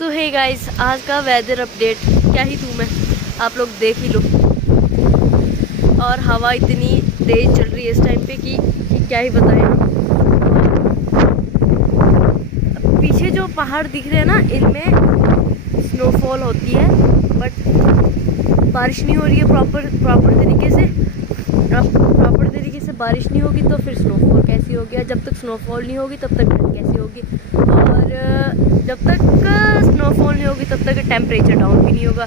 सो hey guys, आज का weather update क्या ही दूँ मैं, आप लोग देख ही लो। और हवा इतनी तेज चल रही है इस टाइम पे कि क्या ही बताएं हम। पीछे जो पहाड़ दिख रहे हैं ना, इनमें स्नोफॉल होती है, बट बारिश नहीं हो रही है प्रॉपर तरीके से। प्रॉपर तरीके से बारिश नहीं होगी तो फिर स्नोफॉल कैसी होगी? जब तक स्नोफॉल नहीं होगी तब तक ठंड कैसी होगी? और जब तक स्नोफॉल नहीं होगी तब तक टेम्परेचर डाउन भी नहीं होगा,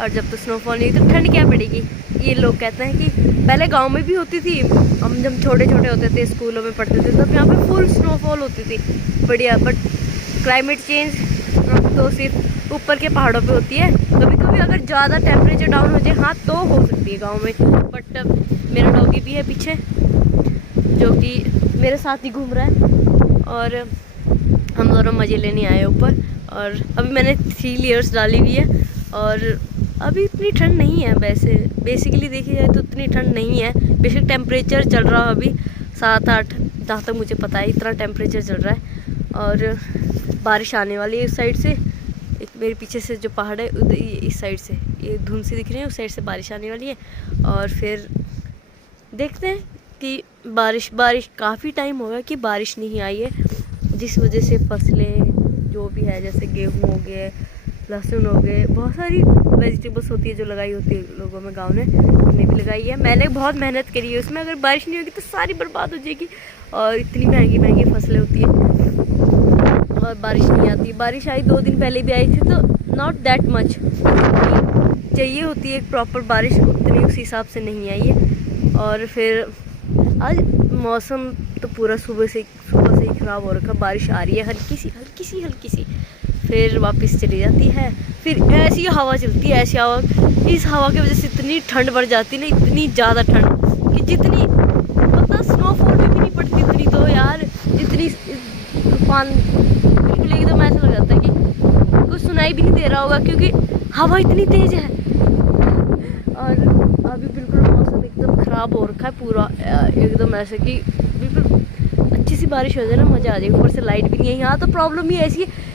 और जब तक स्नोफॉल नहीं होगी तो ठंड क्या पड़ेगी? ये लोग कहते हैं कि पहले गांव में भी होती थी, हम जब छोटे छोटे होते थे स्कूलों में पढ़ते थे तब यहाँ पे फुल स्नोफॉल होती थी, बढ़िया। बट क्लाइमेट चेंज तो सिर्फ ऊपर के पहाड़ों पे होती है। कभी कभी अगर ज़्यादा टेम्परेचर डाउन हो जाए हाँ तो हो सकती है गांव में। बट मेरा डॉगी भी है पीछे जो कि मेरे साथ ही घूम रहा है, और हम दोनों मज़े लेने आए ऊपर। और अभी मैंने 3 लेयर्स डाली हुई है, और अभी इतनी ठंड नहीं है। वैसे बेसिकली देखी जाए तो इतनी ठंड नहीं है। बेशक टेम्परेचर चल रहा है अभी 7-8, जहाँ तक मुझे पता है इतना टेम्परेचर चल रहा है। और बारिश आने वाली है इस साइड से, एक मेरे पीछे से जो पहाड़ है उधर, इस साइड से ये धुंध सी दिख रही है, उस साइड से बारिश आने वाली है। और फिर देखते हैं कि बारिश काफ़ी टाइम हो गया कि बारिश नहीं आई है, जिस वजह से फसलें जो भी है, जैसे गेहूँ हो गए, लहसुन हो गए, बहुत सारी वेजिटेबल्स होती है जो लगाई होती है लोगों में, गांव ने हमने भी लगाई है। मैंने बहुत मेहनत करी है उसमें, अगर बारिश नहीं होगी तो सारी बर्बाद हो जाएगी। और इतनी महंगी महंगी फसलें होती हैं और बारिश नहीं आती। बारिश आई 2 दिन पहले भी आई थी, तो नॉट दैट मच चाहिए होती है प्रॉपर बारिश, उतनी उस हिसाब से नहीं आई है। और फिर आज मौसम तो पूरा सुबह से ही ख़राब हो रखा। बारिश आ रही है हल्की सी, फिर वापस चली जाती है। फिर ऐसी हवा चलती है, ऐसी हवा, इस हवा की वजह से इतनी ठंड बढ़ जाती है ना, इतनी ज़्यादा ठंड कि जितनी मतलब स्नोफॉल भी नहीं पड़ती उतनी। तो यार इतनी तूफान बिल्कुल एकदम ऐसा लग जाता है कि कुछ सुनाई भी नहीं दे रहा होगा, क्योंकि हवा इतनी तेज़ है। और अभी बिल्कुल मौसम एकदम ख़राब हो रखा है पूरा, एकदम ऐसे कि बिल्कुल अच्छी सी बारिश हो जाए ना, मज़ा आ जाएगा। ऊपर से लाइट भी नहीं है यहाँ, तो प्रॉब्लम ही ऐसी है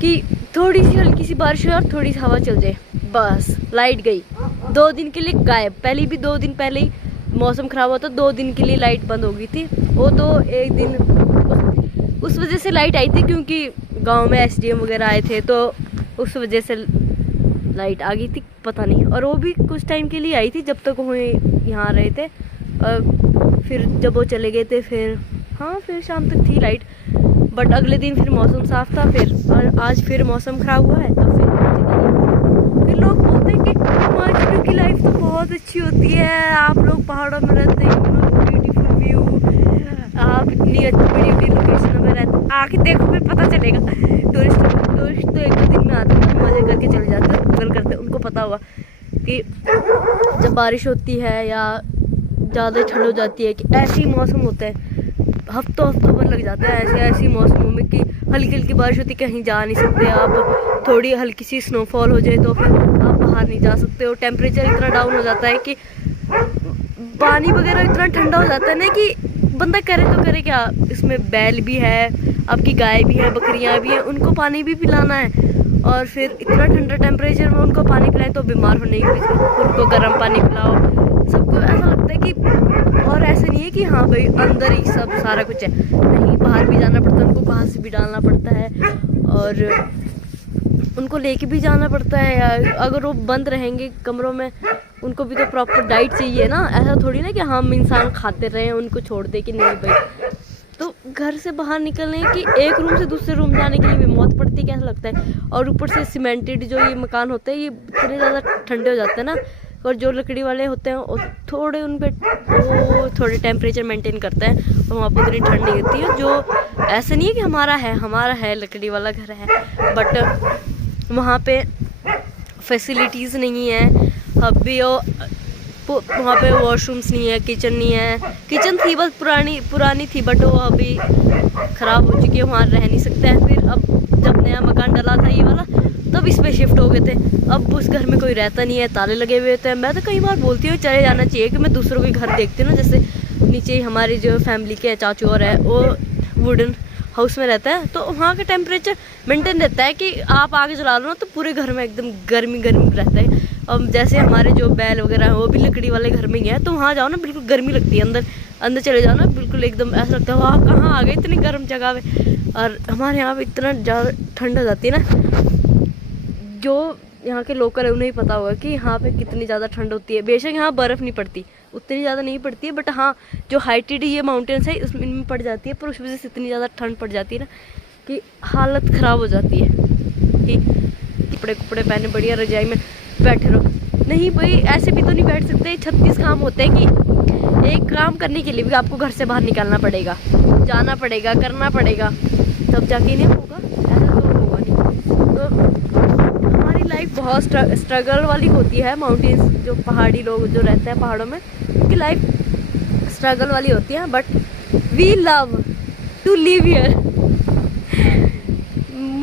कि थोड़ी सी हल्की सी बारिश हो और थोड़ी सी हवा चल जाए, बस लाइट गई, 2 दिन के लिए गायब। पहले भी 2 दिन पहले ही मौसम ख़राब हुआ था, 2 दिन के लिए लाइट बंद हो गई थी। वो तो एक दिन उस वजह से लाइट आई थी क्योंकि गांव में SDM वगैरह आए थे, तो उस वजह से लाइट आ गई थी, पता नहीं। और वो भी कुछ टाइम के लिए आई थी, जब तक वो यहाँ रहे थे। और फिर जब वो चले गए थे फिर शाम तक थी लाइट। बट अगले दिन फिर मौसम साफ था, और आज फिर मौसम ख़राब हुआ है, तो फिर लोग बोलते हैं कि हिमाचल की लाइफ तो बहुत अच्छी होती है, आप लोग पहाड़ों में रहते हैं, ब्यूटीफुल व्यू, आप इतनी बड़ी बड़ी लोकेशनों में रहते हैं, आके देखो फिर पता चलेगा। टूरिस्ट तो 1-2 दिन में आते हैं तो मज़े करके चले जाते हैं, गूगल करते हैं, उनको पता होगा कि जब बारिश होती है या ज़्यादा ठंड हो जाती है कि ऐसी मौसम होता है, हफ्तों भर लग जाते हैं ऐसी मौसमों में कि हल्की हल्की बारिश होती, कहीं जा नहीं सकते आप। थोड़ी हल्की सी स्नोफॉल हो जाए तो फिर आप बाहर नहीं जा सकते हो। टेम्परेचर इतना डाउन हो जाता है कि पानी वगैरह इतना ठंडा हो जाता है ना कि बंदा करे तो करे क्या। इसमें बैल भी है, आपकी गाय भी है, बकरियां भी हैं, उनको पानी भी पिलाना है। और फिर इतना ठंडा टेम्परेचर में उनको पानी पिलाएं तो बीमार होने की वजह से उनको गर्म पानी पिलाओ। सबको ऐसा लगता है कि, और ऐसा नहीं है कि हाँ भाई अंदर ही सब सारा कुछ है, नहीं, बाहर भी जाना पड़ता है, उनको घास भी डालना पड़ता है, और उनको लेके भी जाना पड़ता है। अगर वो बंद रहेंगे कमरों में, उनको भी तो प्रॉपर डाइट चाहिए ना। ऐसा थोड़ी ना कि हम इंसान खाते रहें उनको छोड़ दे कि नहीं भाई। तो घर से बाहर निकलने की, एक रूम से दूसरे रूम जाने के लिए भी मौत पड़ती है, कैसा लगता है। और ऊपर से सीमेंटेड जो ये मकान होते हैं, ये इतने ज़्यादा ठंडे हो जाते हैं ना। और जो लकड़ी वाले होते हैं वो थोड़े वो थोड़े टेम्परेचर मेंटेन करते हैं, और वहाँ पर उतनी ठंड नहीं होती है। जो ऐसा नहीं है कि हमारा है लकड़ी वाला घर है, बट वहाँ पे फैसिलिटीज़ नहीं है। अभी वहाँ पे वॉशरूम्स नहीं है, किचन नहीं है। किचन थी बस पुरानी थी, बट वो अभी ख़राब हो चुकी है, वहाँ रह नहीं सकते हैं। फिर अब जब नया मकान डला था ये वाला, तब इस पे शिफ्ट हो गए थे। अब उस घर में कोई रहता नहीं है, ताले लगे हुए थे। मैं तो कई बार बोलती हूँ चले जाना चाहिए, कि मैं दूसरों के घर देखती हूँ ना, जैसे नीचे हमारी जो फैमिली के चाचू और है, वो वुडन हाउस में रहता है तो वहाँ का टेम्परेचर मेंटेन रहता है कि आप आगे चला लो ना तो पूरे घर में एकदम गर्मी गर्मी रहता है। और जैसे हमारे जो बैल वगैरह है वो भी लकड़ी वाले घर में ही है, तो वहाँ जाओ ना बिल्कुल गर्मी लगती है, अंदर चले जाओ ना बिल्कुल एकदम ऐसा लगता है वहाँ कहाँ आ गए इतनी गर्म जगह में। और हमारे यहाँ पे इतना ज़्यादा ठंड हो जाती है ना, जो यहाँ के लोकल है उन्हें ही पता होगा कि यहाँ पे कितनी ज़्यादा ठंड होती है। बेशक यहाँ बर्फ़ नहीं पड़ती, उतनी ज़्यादा नहीं पड़ती है, बट हाँ जो हाइटेड ये माउंटेन्स है उसमें इनमें पड़ जाती है, पर उस वजह से इतनी ज़्यादा ठंड पड़ जाती है ना कि हालत ख़राब हो जाती है कि कपड़े कपड़े पहने बढ़िया रजाई में बैठे रहो। नहीं भाई ऐसे भी तो नहीं बैठ सकते, 36 काम होते हैं कि एक काम करने के लिए भी आपको घर से बाहर निकलना पड़ेगा, जाना पड़ेगा, करना पड़ेगा, तब जाके नहीं होगा, ऐसा तो होगा नहीं। तो हमारी लाइफ बहुत स्ट्रगल वाली होती है। माउंटेन्स जो पहाड़ी लोग जो रहते हैं पहाड़ों में उनकी लाइफ स्ट्रगल वाली होती है, but we love to live here.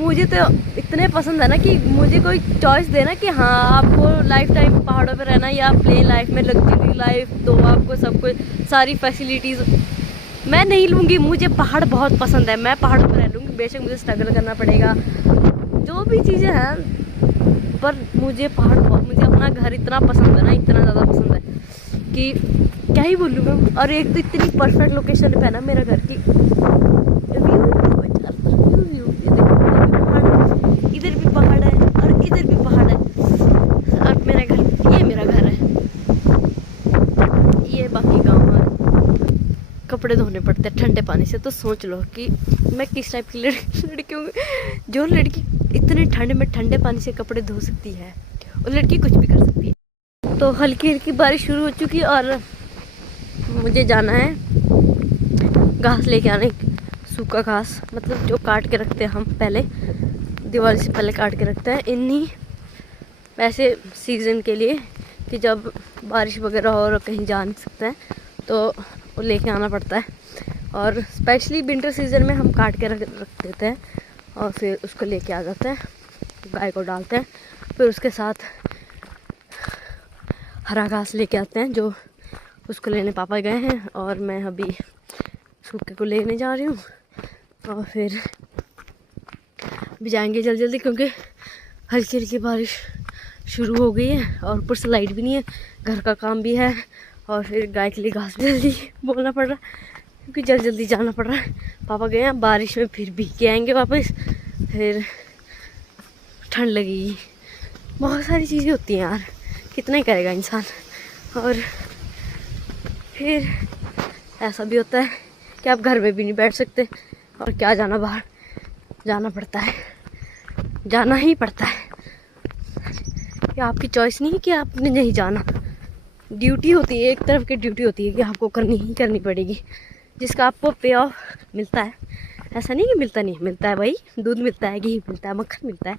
मुझे तो इतने पसंद है ना कि मुझे कोई चॉइस देना कि हाँ आपको लाइफ टाइम पहाड़ों पे रहना या प्लेन लाइफ में लग्जरी लाइफ दो आपको सब कुछ सारी फैसिलिटीज़, मैं नहीं लूँगी। मुझे पहाड़ बहुत पसंद है, मैं पहाड़ों पर रह लूँगी, बेशक मुझे स्ट्रगल करना पड़ेगा जो भी चीज़ें हैं, पर मुझे पहाड़ बहुत, मुझे अपना घर इतना पसंद है ना, इतना ज़्यादा पसंद है कि क्या ही बोलूँ मैं। और एक तो इतनी परफेक्ट लोकेशन पे है ना मेरा घर की, इधर भी पहाड़ है और इधर भी पहाड़ है, और मेरा घर ये मेरा घर है, ये बाकी गाँव है। कपड़े धोने पड़ते हैं ठंडे पानी से, तो सोच लो कि मैं किस टाइप की लड़की हूँ जो लड़की इतने ठंड में ठंडे पानी से कपड़े धो सकती है, और लड़की कुछ भी कर सकती है। तो हल्की हल्की बारिश शुरू हो चुकी है और मुझे जाना है घास लेके आने, सूखा घास, मतलब जो काट के रखते हैं हम पहले, दिवाली से पहले काट के रखते हैं इन्हीं ऐसे सीज़न के लिए कि जब बारिश वगैरह हो और कहीं जा नहीं सकते हैं तो वो लेके आना पड़ता है। और स्पेशली विंटर सीज़न में हम काट के रख देते हैं और फिर उसको लेके आ जाते हैं, गाय को डालते हैं, फिर उसके साथ हरा घास लेके आते हैं जो उसको लेने पापा गए हैं, और मैं अभी सूखे को लेने जा रही हूँ। और फिर भी जाएंगे जल्दी जल्दी क्योंकि हल्की हल्की बारिश शुरू हो गई है और ऊपर से लाइट भी नहीं है, घर का काम भी है, और फिर गाय के लिए घास भी जल्दी बोलना पड़ रहा है क्योंकि जल्दी जल्दी जाना पड़ रहा है। पापा गए हैं बारिश में, फिर भीग के आएंगे वापस, फिर ठंड लगेगी, बहुत सारी चीज़ें होती हैं यार, कितना ही करेगा इंसान। और फिर ऐसा भी होता है कि आप घर में भी नहीं बैठ सकते, और क्या जाना, बाहर जाना पड़ता है, जाना ही पड़ता है। ये आपकी चॉइस नहीं है कि आपने नहीं जाना, ड्यूटी होती है, एक तरफ की ड्यूटी होती है कि आपको करनी ही करनी पड़ेगी, जिसका आपको पे ऑफ मिलता है। ऐसा नहीं कि मिलता नहीं, मिलता है भाई, दूध मिलता है, घी मिलता है, मक्खन मिलता है,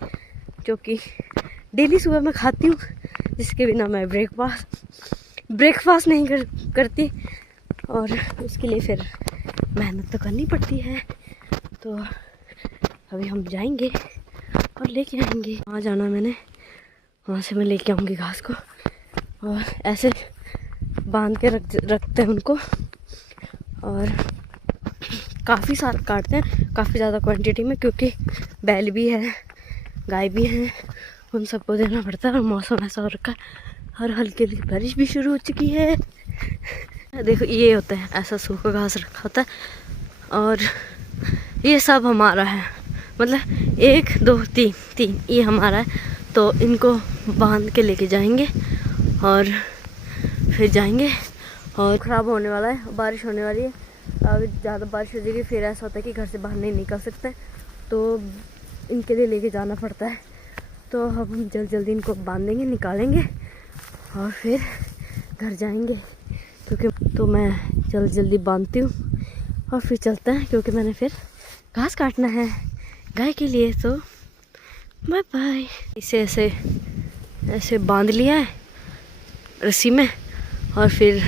जो कि डेली सुबह मैं खाती हूँ, जिसके बिना मैं ब्रेकफास्ट नहीं करती, और उसके लिए फिर मेहनत तो करनी पड़ती है। तो अभी हम जाएंगे और लेके आएंगे, वहाँ जाना मैंने, वहाँ से मैं लेके आऊँगी घास को, और ऐसे बांध के रखते हैं उनको, और काफ़ी सारा काटते हैं, काफ़ी ज़्यादा क्वांटिटी में, क्योंकि बैल भी है, गाय भी है, उन सबको देना पड़ता है। और मौसम ऐसा हो रखा है और हल्की हल्की बारिश भी शुरू हो चुकी है। देखो ये होता है, ऐसा सूखा घास रखा होता है, और ये सब हमारा है, मतलब 1 2 3 ये हमारा है। तो इनको बांध के लेके जाएंगे और फिर जाएंगे, और ख़राब होने वाला है, बारिश होने वाली है, अभी ज़्यादा बारिश हो जाएगी, फिर ऐसा होता है कि घर से बाहर नहीं निकल सकते, तो इनके लिए लेके जाना पड़ता है। तो अब हम जल्दी इनको बांधेंगे, निकालेंगे और फिर घर जाएंगे, क्योंकि तो मैं जल्दी बांधती हूँ और फिर चलते हैं, क्योंकि मैंने फिर घास काटना है गाय के लिए। तो बाय बाय। इसे ऐसे बांध लिया है रस्सी में, और फिर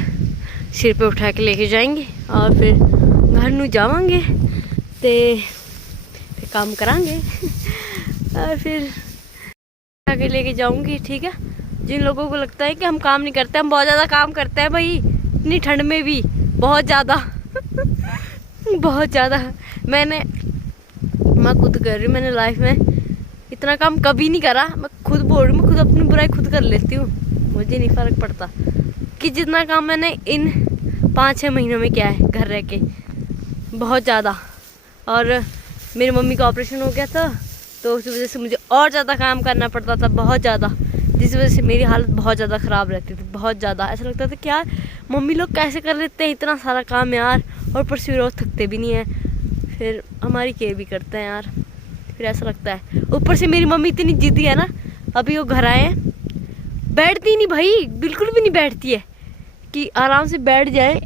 सिर पे उठा के लेके जाएंगे, और फिर घर नू जावांगे ते फिर काम करांगे और फिर आगे लेके जाऊंगी। ठीक है, जिन लोगों को लगता है कि हम काम नहीं करते, हम बहुत ज़्यादा काम करते हैं भाई, इतनी ठंड में भी बहुत ज़्यादा बहुत ज़्यादा। मैंने मैं खुद कर रही हूँ। मैंने लाइफ में इतना काम कभी नहीं करा। मैं खुद बोल रही हूँ, मैं खुद अपनी बुराई खुद कर लेती हूँ, मुझे नहीं फ़र्क पड़ता कि जितना काम मैंने इन 5-6 महीनों में किया है घर रह के, बहुत ज़्यादा। और मेरी मम्मी का ऑपरेशन हो गया था तो उस वजह से मुझे और ज़्यादा काम करना पड़ता था, बहुत ज़्यादा, जिस वजह से मेरी हालत बहुत ज़्यादा ख़राब रहती थी, बहुत ज़्यादा। ऐसा लगता था कि यार मम्मी लोग कैसे कर लेते हैं इतना सारा काम यार, और ऊपर से रोज़ थकते भी नहीं हैं, फिर हमारी केयर भी करते हैं यार, फिर ऐसा लगता है। ऊपर से मेरी मम्मी इतनी जिद्दी है ना, अभी वो घर आए हैं, बैठती नहीं भाई, बिल्कुल भी नहीं बैठती है कि आराम से बैठ जाए,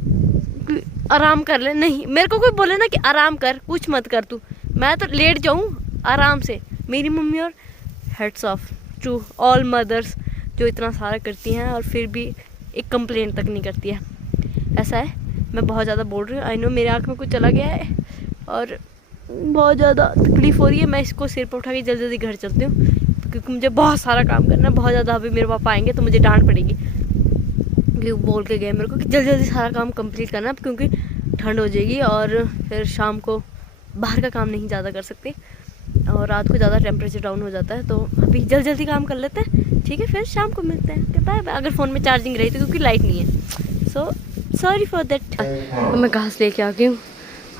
आराम कर ले, नहीं। मेरे को कोई बोले ना कि आराम कर, कुछ मत कर तू, मैं तो लेट जाऊँ आराम से। मेरी मम्मी, और hats off to all mothers जो इतना सारा करती हैं और फिर भी एक कंप्लेंट तक नहीं करती है। ऐसा है, मैं बहुत ज़्यादा बोल रही हूँ, आई नो मेरे आँख में कुछ चला गया है और बहुत ज़्यादा तकलीफ़ हो रही है। मैं इसको सिर पर उठा के जल्दी जल्दी घर चलती हूँ क्योंकि मुझे बहुत सारा काम करना है, बहुत ज़्यादा। अभी मेरे पापा आएंगे तो मुझे डांट पड़ेगी क्योंकि वो बोल के गए मेरे को कि जल्दी जल्दी सारा काम कंप्लीट करना है क्योंकि ठंड हो जाएगी और फिर शाम को बाहर का काम नहीं ज़्यादा कर सकते और रात को ज़्यादा टेम्परेचर डाउन हो जाता है। तो अभी जल्दी जल्दी काम कर लेते हैं, ठीक है, फिर शाम को मिलते हैं। Bye bye. अगर फ़ोन में चार्जिंग रही तो क्योंकि लाइट नहीं है, सो सॉरी फॉर दैट। तो मैं घास लेके आ गई हूँ,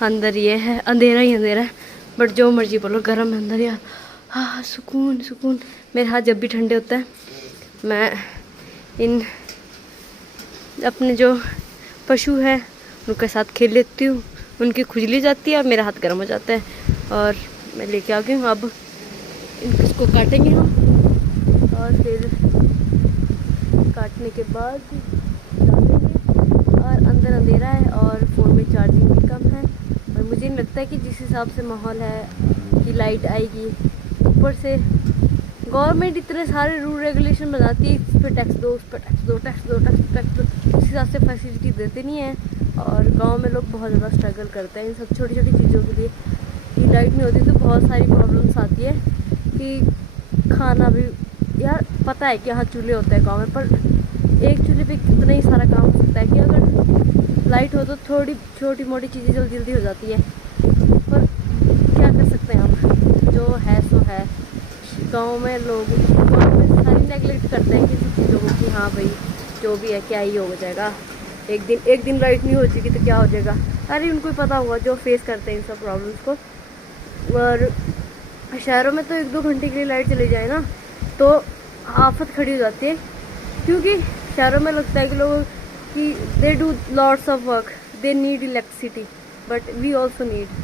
अंदर ये है, अंधेरा ही अंधेरा है, बट जो मर्जी बोलो गर्म है अंदर यार। हाँ, सुकून सुकून। मेरे हाथ जब भी ठंडे होते हैं मैं इन अपने जो पशु है उनके साथ खेल लेती हूँ, उनकी खुजली जाती है और मेरा हाथ गर्म हो जाता है। और मैं लेके आ गई हूँ, अब इसको काटेंगे हम और फिर काटने के बाद डालेंगे। और अंदर अंधेरा है और फ़ोन में चार्जिंग भी कम है और मुझे नहीं लगता है कि जिस हिसाब से माहौल है कि लाइट आएगी। ऊपर से गवर्नमेंट इतने सारे रूल रेगुलेशन बनाती है, इस पर टैक्स दो, उस पर टैक्स दो, टैक्स दो, टैक्स दो, इस हिसाब से फैसिलिटी देते नहीं है। और गांव में लोग बहुत ज़्यादा स्ट्रगल करते हैं इन सब छोटी छोटी चीज़ों के लिए। कि लाइट नहीं होती तो बहुत सारी प्रॉब्लम्स आती है कि खाना भी, यार पता है कि यहाँ चूल्हे होते हैं गाँव में, पर एक चूल्हे पे कितना ही सारा काम हो सकता है कि अगर लाइट हो तो थोड़ी छोटी मोटी चीज़ें जल्दी जल्दी हो जाती है। पर क्या कर सकते हैं हम, जो है सो है। गांव में लोग सारी नेगलेक्ट करते हैं किसी चीज़ों को कि हाँ भाई जो भी है क्या ही हो जाएगा, एक दिन लाइट नहीं हो जाएगी तो क्या हो जाएगा। अरे उनको ही पता होगा जो फेस करते हैं इन सब प्रॉब्लम्स को। और शहरों में तो 1-2 घंटे के लिए लाइट चली जाए ना तो आफत खड़ी हो जाती है, क्योंकि शहरों में लगता है कि लोग कि they do lots of work, they need electricity, but we also need.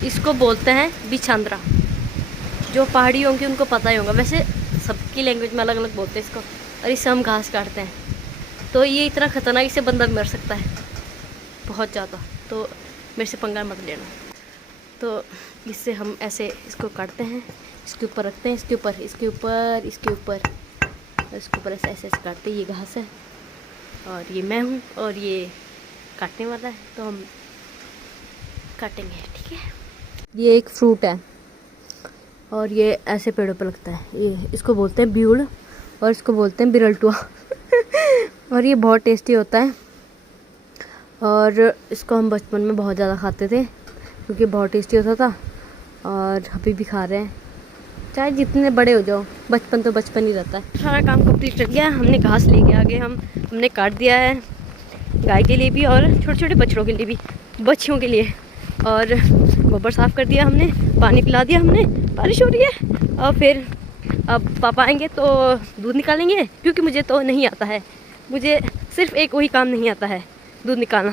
इसको बोलते हैं बिछांद्रा। जो पहाड़ी होंगे उनको पता ही होगा, वैसे सबकी लैंग्वेज में अलग अलग बोलते हैं इसको। और इससे हम घास काटते हैं, तो ये इतना खतरनाक, इससे बंदा मर सकता है बहुत ज़्यादा, तो मेरे से पंगा मत लेना। तो इससे हम ऐसे इसको काटते हैं, इसके ऊपर रखते हैं, इसके ऊपर इसके ऊपर इसके ऊपर इसके ऊपर ऐसे ऐसे काटते हैं। ये घास है और ये मैं हूँ और ये काटने वाला है, तो हम काटेंगे, ठीक है। ये एक फ्रूट है और ये ऐसे पेड़ों पे लगता है, ये इसको बोलते हैं ब्यूड़ और इसको बोलते हैं बिरलटुआ और ये बहुत टेस्टी होता है और इसको हम बचपन में बहुत ज़्यादा खाते थे क्योंकि बहुत टेस्टी होता था और अभी भी खा रहे हैं। चाहे जितने बड़े हो जाओ, बचपन तो बचपन ही रहता है। सारा काम कंप्लीट कर गया, हमने घास लेके आगे हमने काट दिया है गाय के लिए भी और छोटे छोटे बछड़ों के लिए भी, बच्चियों के लिए। और गोबर साफ़ कर दिया हमने, पानी पिला दिया हमने, बारिश हो रही है। और फिर अब पापा आएंगे तो दूध निकालेंगे, क्योंकि मुझे तो नहीं आता है, मुझे सिर्फ एक वही काम नहीं आता है, दूध निकालना,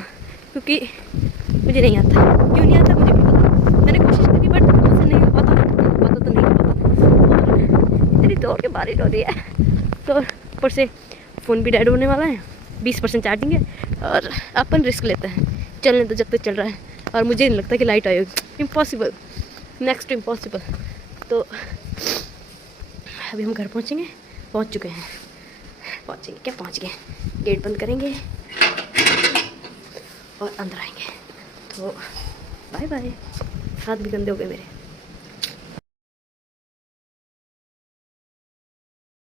क्योंकि मुझे नहीं आता। क्यों नहीं आता मुझे नहीं पता, मैंने कोशिश करी बट मुझसे नहीं हो पाता तो नहीं हो पाता। और इतनी जोर के बारिश हो रही है तो ऊपर से फ़ोन भी डेड होने वाला है, 20% चार्जिंग है। और अपन रिस्क लेते हैं, चलने तो जब तक चल रहा है। और मुझे नहीं लगता कि लाइट आएगी, इम्पॉसिबल, नेक्स्ट टू इम्पॉसिबल। तो अभी हम घर पहुँचेंगे, पहुँच चुके हैं, पहुँचेंगे क्या, पहुँच गए। गेट बंद करेंगे और अंदर आएंगे। तो बाय बाय। हाथ भी गंदे हो गए मेरे।